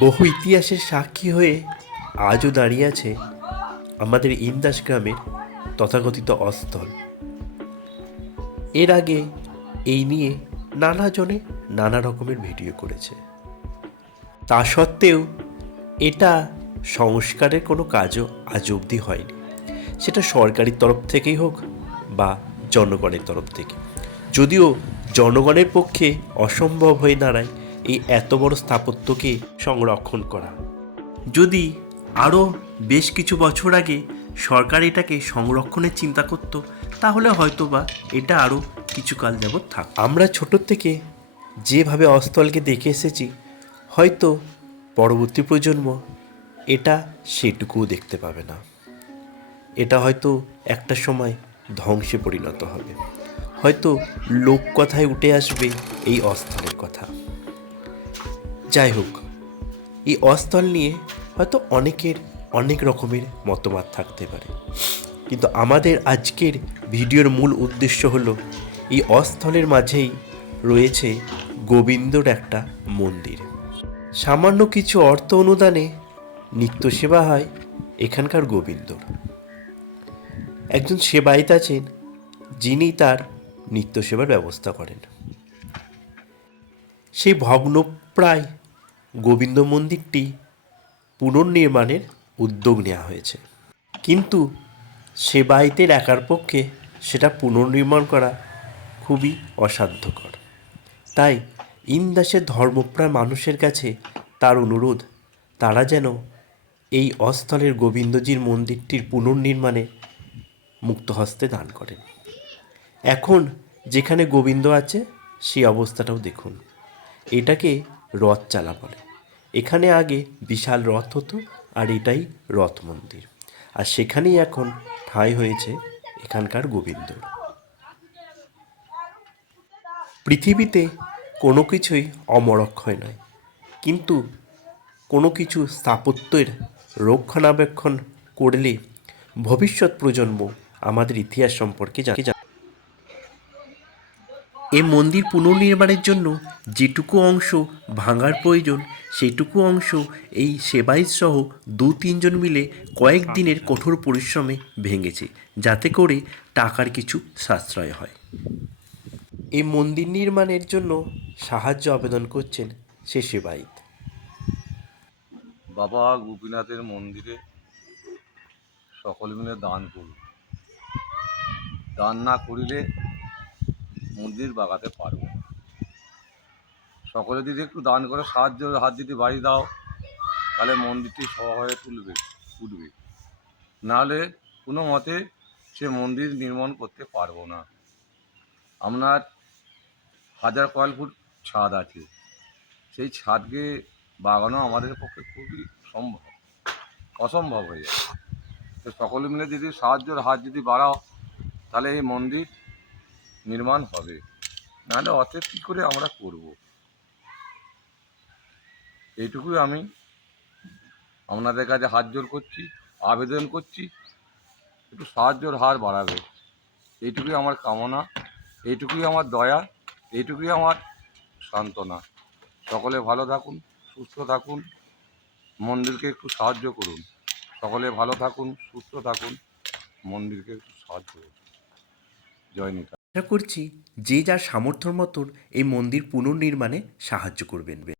বহু ইতিহাসের সাক্ষী হয়ে আজও দাঁড়িয়ে আছে আমাদের ইন্দাস গ্রামের তথাকথিত অস্থল। এর আগে এই নিয়ে নানা জনে নানা রকমের ভিডিও করেছে। তা সত্ত্বেও এটা সংস্কারের কোনো কাজও আজ অবধি হয়নি। সেটা সরকারি তরফ থেকেই হোক বা জনগণের তরফ থেকে। যদিও জনগণের পক্ষে অসম্ভব হয়ে দাঁড়ায় এই এত বড় স্থাপত্যকে সংরক্ষণ করা। যদি আরও বেশ কিছু বছর আগে সরকার এটাকে সংরক্ষণের চিন্তা করত, তাহলে হয়তো বা এটা আরও কিছুকাল যাবৎ থাক আমরা ছোটোর থেকে যেভাবে অস্থলকে দেখে এসেছি, হয়তো পরবর্তী প্রজন্ম এটা সেটুকুও দেখতে পাবে না। এটা হয়তো একটা সময় ধ্বংসে পরিণত হবে। হয়তো লোক কথায় উঠে আসবে এই অস্থলের কথা। যাই হোক, এই অস্থল নিয়ে হয়তো অনেকের অনেক রকমের মতবাদ থাকতে পারে। কিন্তু আমাদের আজকের ভিডিওর মূল উদ্দেশ্য হলো, এই অস্থলের মাঝেই রয়েছে গোবিন্দর একটা মন্দির। সামান্য কিছু অর্থ অনুদানে নিত্য সেবা হয় এখানকার গোবিন্দর। একজন সেবায়িত আছেন, যিনি তার নিত্য সেবার ব্যবস্থা করেন। সেই ভগ্নপ্রায় গোবিন্দ মন্দিরটি পুনর্নির্মাণের উদ্যোগ নেওয়া হয়েছে। কিন্তু সেবায়িতের একার পক্ষে সেটা পুনর্নির্মাণ করা খুবই অসাধ্যকর। তাই ইন্দাসের ধর্মপ্রায় মানুষের কাছে তার অনুরোধ, তারা যেন এই অস্থলের গোবিন্দজির মন্দিরটির পুনর্নির্মাণে মুক্তহস্তে দান করেন। এখন যেখানে গোবিন্দ আছে, সেই অবস্থাটাও দেখুন। এটাকে রথ চালা বলে। এখানে আগে বিশাল রথ হতো, আর এটাই রথ মন্দির। আর সেখানেই এখন ঠাঁই হয়েছে এখানকার গোবিন্দর পৃথিবীতে কোনো কিছুই অমরক্ষয় নয়। কিন্তু কোনো কিছু স্থাপত্যের রক্ষণাবেক্ষণ করলে ভবিষ্যৎ প্রজন্ম আমাদের ইতিহাস সম্পর্কে জানে এ মন্দির পুনর্নির্মাণের জন্য যেটুকু অংশ ভাঙার প্রয়োজন, সেইটুকু অংশ এই সেবাইত সহ দু তিনজন মিলে কয়েক দিনের কঠোর পরিশ্রমে ভেঙেছে, যাতে করে টাকার কিছু সাশ্রয় হয়। এই মন্দির নির্মাণের জন্য সাহায্য আবেদন করছেন সে সেবাইত বাবা গোপীনাথের মন্দিরে সকল মিলে দান করুন। দান না করিলে মন্দির বাগাতে পারব। সকলে যদি একটু দান করে সাহায্য, হাত যদি বাড়ি দাও, তাহলে মন্দিরটি সভা হয়ে তুলবে, উঠবে। নাহলে কোনো মতে সে মন্দির নির্মাণ করতে পারব না। আপনার হাজার কয়েল ফুট ছাদ আছে। সেই ছাদকে বাগানো আমাদের পক্ষে খুবই সম্ভব, অসম্ভব হয়ে যায়। তো সকলে মিলে যদি সাহায্যের হাত যদি বাড়াও, তাহলে এই মন্দির নির্মাণ হবে। নাহলে অতএব কী করে আমরা করব? এইটুকুই আমি আপনাদের কাছে হাত জোর করছি, আবেদন করছি, একটু সাহায্যের হার বাড়াবে। এইটুকুই আমার কামনা, এইটুকুই আমার দয়া, এইটুকুই আমার সান্ত্বনা। সকলে ভালো থাকুন, সুস্থ থাকুন, মন্দিরকে একটু সাহায্য করুন। সকলে ভালো থাকুন, সুস্থ থাকুন, মন্দিরকে একটু সাহায্য করুন। জয় নিতা আশা করছি যে যার সামর্থ্যর মতন এই মন্দির পুনর্নির্মাণে সাহায্য করবেন।